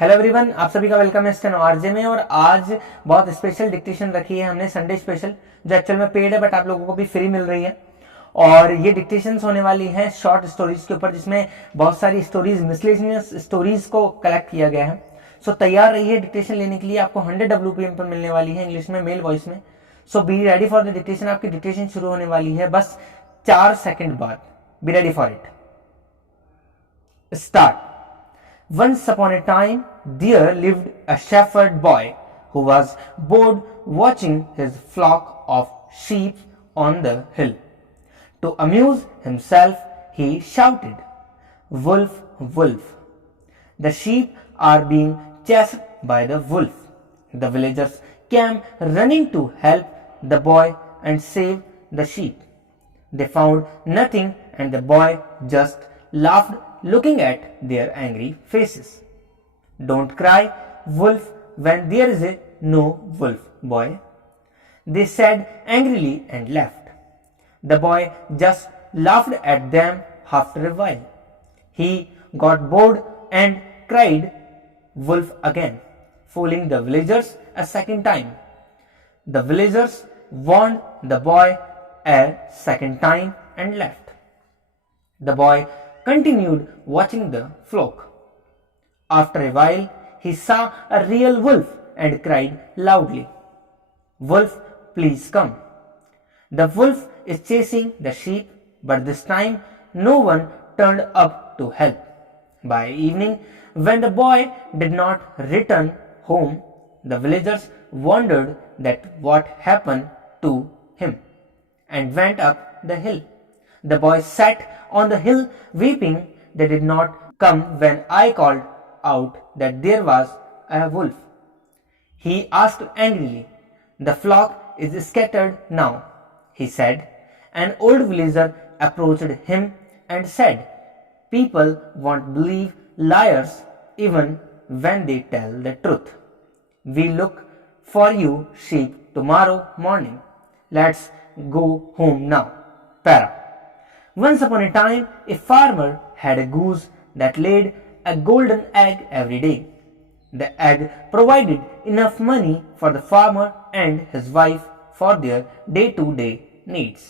Hello everyone, आप सभी का वेलकम है स्टेनो आरजे में। और आज बहुत स्पेशल डिक्टेशन रखी है हमने, संडे स्पेशल, जो एक्चुअल में पेड है बट आप लोगों को भी फ्री मिल रही है। और ये डिक्टेशंस होने वाली है शॉर्ट स्टोरीज के ऊपर, जिसमें बहुत सारी स्टोरीज, मिसलेनियस स्टोरीज को कलेक्ट किया गया है। सो तैयार रहिए डिक्टेशन लेने के लिए। आपको 100 WPM पर मिलने वाली है, इंग्लिश में, मेल वॉइस में। So be ready for the dictation. आपकी डिक्टेशन शुरू होने वाली है बस 4 सेकंड बाद। Be ready for it. Start. Once upon a time, there lived a shepherd boy who was bored watching his flock of sheep on the hill. To amuse himself, he shouted, "Wolf, wolf! The sheep are being chased by the wolf." The villagers came running to help the boy and save the sheep. They found nothing, and the boy just laughed, looking at their angry faces. "Don't cry, wolf, when there is no wolf, boy," they said angrily and left. The boy just laughed at them. After a while, he got bored and cried wolf again, fooling the villagers a second time. The villagers warned the boy a second time and left. The boy continued watching the flock. After a while, he saw a real wolf and cried loudly, "Wolf, please come." The wolf is chasing the sheep, but this time no one turned up to help. By evening, when the boy did not return home, the villagers wondered that what happened to him and went up the hill. The boy sat on the hill weeping. "They did not come when I called out that there was a wolf," he asked angrily. "The flock is scattered now," he said. An old villager approached him and said, "People won't believe liars even when they tell the truth. We look for you sheep tomorrow morning. Let's go home now." Para. Once upon a time, a farmer had a goose that laid a golden egg every day. The egg provided enough money for the farmer and his wife for their day-to-day needs.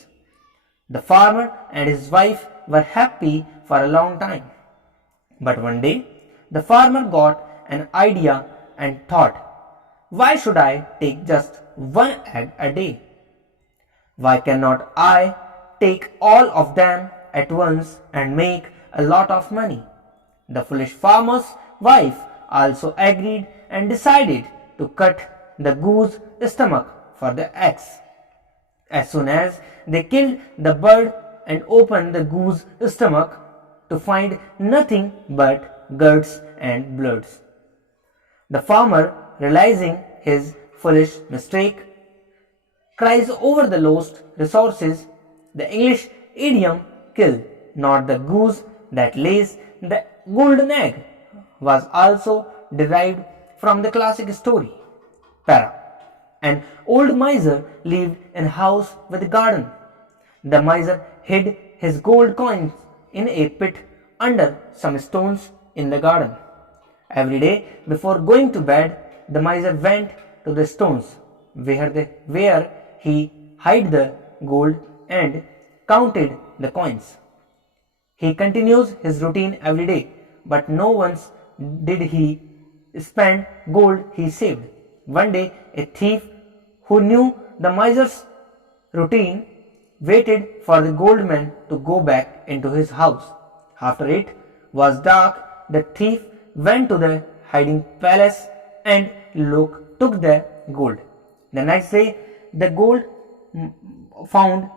The farmer and his wife were happy for a long time. But one day, the farmer got an idea and thought, "Why should I take just one egg a day? Why cannot I take all of them at once and make a lot of money?" The foolish farmer's wife also agreed and decided to cut the goose's stomach for the eggs. As soon as they killed the bird and opened the goose's stomach to find nothing but guts and bloods, the farmer, realizing his foolish mistake, cries over the lost resources. The English idiom, "kill not the goose that lays the golden egg," was also derived from the classic story. Para. An old miser lived in a house with a garden. The miser hid his gold coins in a pit under some stones in the garden. Every day before going to bed, the miser went to the stones where he hid the gold and counted the coins. He continues his routine every day, but no once did he spend gold he saved. One day, a thief who knew the miser's routine waited for the gold man to go back into his house. After it was dark, the thief went to the hiding palace and took the gold. The next day, the gold found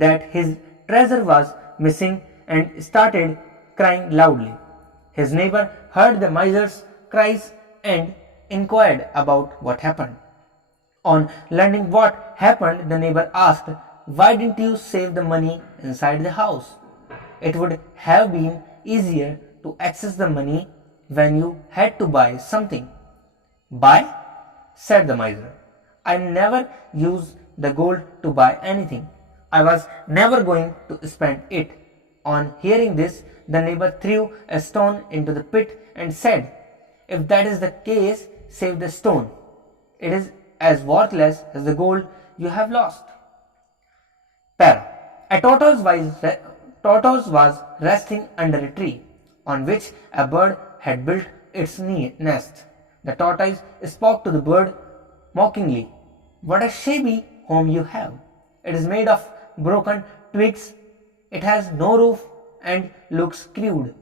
that his treasure was missing and started crying loudly. His neighbor heard the miser's cries and inquired about what happened. On learning what happened, the neighbor asked, "Why didn't you save the money inside the house? It would have been easier to access the money when you had to buy something." "Buy?" said the miser. "I never used the gold to buy anything. I was never going to spend it." On hearing this, the neighbor threw a stone into the pit and said, If that is the case, save the stone. It is as worthless as the gold you have lost. Para. A tortoise was resting under a tree on which a bird had built its nest. The tortoise spoke to the bird mockingly. What a shabby home you have. It is made of broken twigs. It has no roof and looks crude.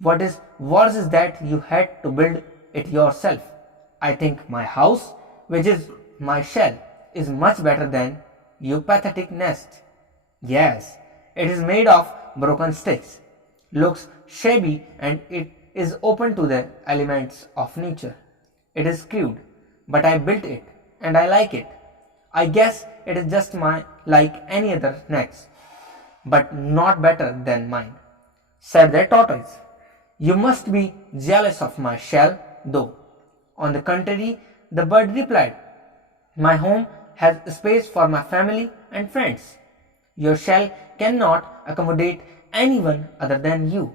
What is worse is that you had to build it yourself. I think my house, which is my shell, is much better than your pathetic nest. Yes, it is made of broken sticks, looks shabby, and it is open to the elements of nature. It is crude, but I built it and I like it. I guess it is just like any other nest, but not better than mine, said the tortoise. You must be jealous of my shell, though. On the contrary, the bird replied, my home has space for my family and friends. Your shell cannot accommodate anyone other than you.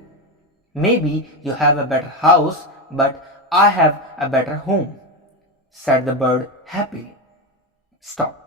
Maybe you have a better house, but I have a better home, said the bird happily. Stop.